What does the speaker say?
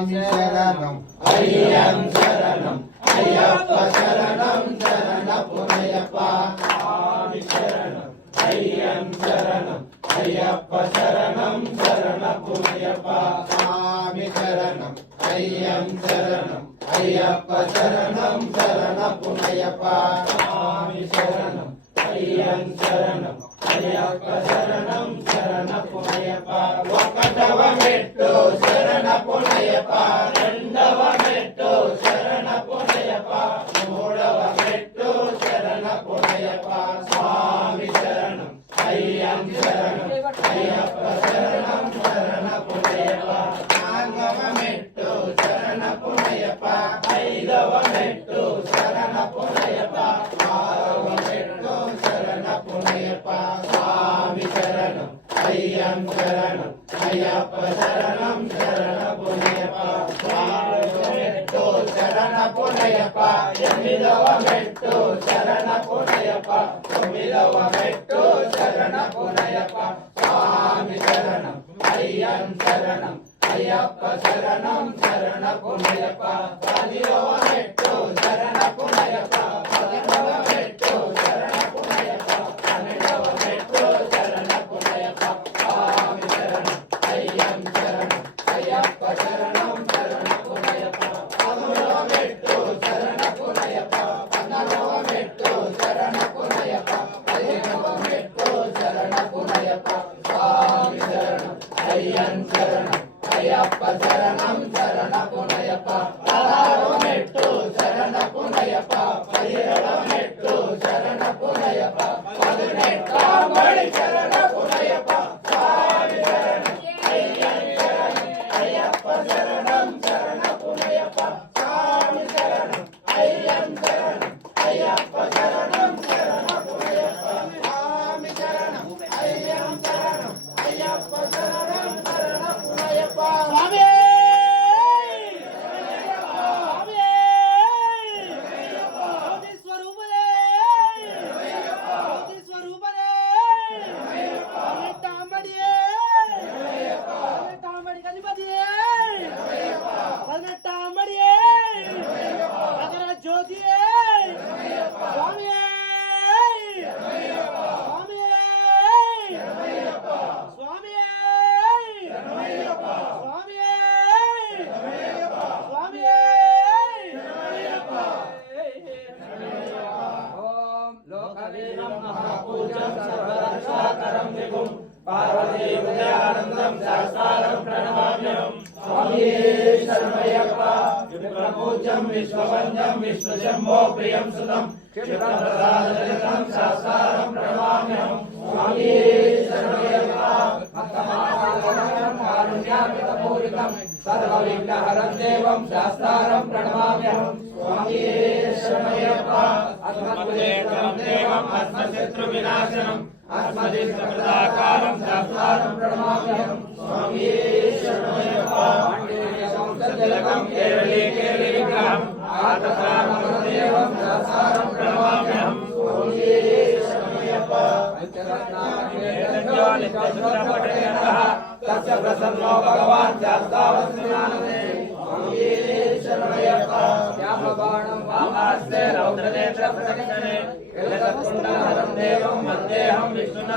స్వామి శరణం అయ్యం శరణం అయ్యప్ప శరణం శరణపునయ్యప్ప స్వామి శరణం అయ్యం శరణం అయ్యప్ప శరణం శరణపునయ్యప్ప స్వామి శరణం అయ్యం శరణం అయ్యప్ప శరణం శరణపునయ్యప్ప స్వామి శరణం అయ్యం శరణం అయ్యప్ప శరణం శరణపునయ్యప్ప ఒకటవ మెట్టు శరణపునయ్యప్ప రెండవ మెట్టు శరణపునయ్యప్ప మూడవ మెట్టు శరణపునయ్యప్ప స్వామి శరణం అయ్యం శరణం అయ్యప్ప శరణం శరణపునయ్యప్ప నాలుగవ మెట్టు శరణపునయ్యప్ప ఐదవ మెట్టు శరణపునయ్యప్ప ఆరవ మెట్టు శరణపునయ్యప్ప స్వామి శరణం అయ్యం శరణం అయ్యప్ప శరణం శరణపునయ్యప్ప నాలుగవ మెట్టు శరణపునయ్యప్ప ఎనిమిదవ మెట్టు శరణపునయ్యప్ప తొమ్మిదవ మెట్టు శరణపునయ్యప్ప స్వామి శరణం అయ్యం శరణం అయ్యప్ప శరణం శరణపునయ్యప్ప పదిదవ మెట్టు శరణపునయ్యప్ప పదకొండవ మెట్టు శరణపునయ్యప్ప పన్నెండవ మెట్టు శరణపునయ్యప్ప స్వామి శరణం అయ్యం శరణం అయ్యప్ప శరణం శరణపునయ్యప్ప పదమూడవ మెట్టు శరణపునయ్యప్ప పద్నాలుగవ మెట్టు శరణపునయ్యప్ప పదిహేనవ మెట్టు శరణపునయ్యప్ప స్వామి శరణం అయ్యం శరణం అయ్యప్ప శరణం శరణపునయ్యప్ప పదహారవ మెట్టు శరణపునయ్యప్ప పదిహేడవ మెట్టు శరణపునయ్యప్ప పదినెట్టాంబడి శరణపునయ్యప్ప స్వామి శరణం అయ్యం శరణం అయ్యప్ప శరణం శరణపునయ్యప్ప స్వామి శరణం అయ్యం శరణం అయ్యప్ప శరణం శరణపునయ్యప్ప స్వామి శరణం అయ్యం శరణం అయ్యప్ప శరణం శరణపునయ్యప్ప స్వామి పార్వతీ హృదయానందం శాస్త్రం ప్రణమామ్యం స్వామి శరణమయ్యప్ప విప్రపూజ్యం విశ్వవంద్యం విష్ణుశంభో ప్రియం సుతం క్షిప్రప్రసాదజనకం శాస్త్రం ప్రణమామ్యం స్వామి శరణమయ్యప్ప కారుణ్యామృతపూరితం సర్వవిఘ్నహరం దేవం శాస్త్రం ప్రణమామ్యం స్వామి శరణమయ్యప్ప అస్మద్దేవం దేవం అస్మశత్రువినాశనం अस्मदिष्टप्रदाकारं शास्त्रं प्रणमाम्यहं स्वामी शरणमయ్యప్ప पाण्डेयसंसतिलकं केरले विग्रहं आतसारमदेवं शास्त्रं प्रणमाम्यहं स्वामी शरणमయ్యప్ప पंचरत्नामणिनित्यशुद्धपठयन्तः तस्य प्रसन्नो भगवान् शास्त्रावस्मिनानन्दे स्वामी शरणमయ్యప్ప श्यामबाणं वामास्ते रौद्रनेत्रप्रदक्षिणे कुण्डलहरं देवं वन्देऽहं विष्णुना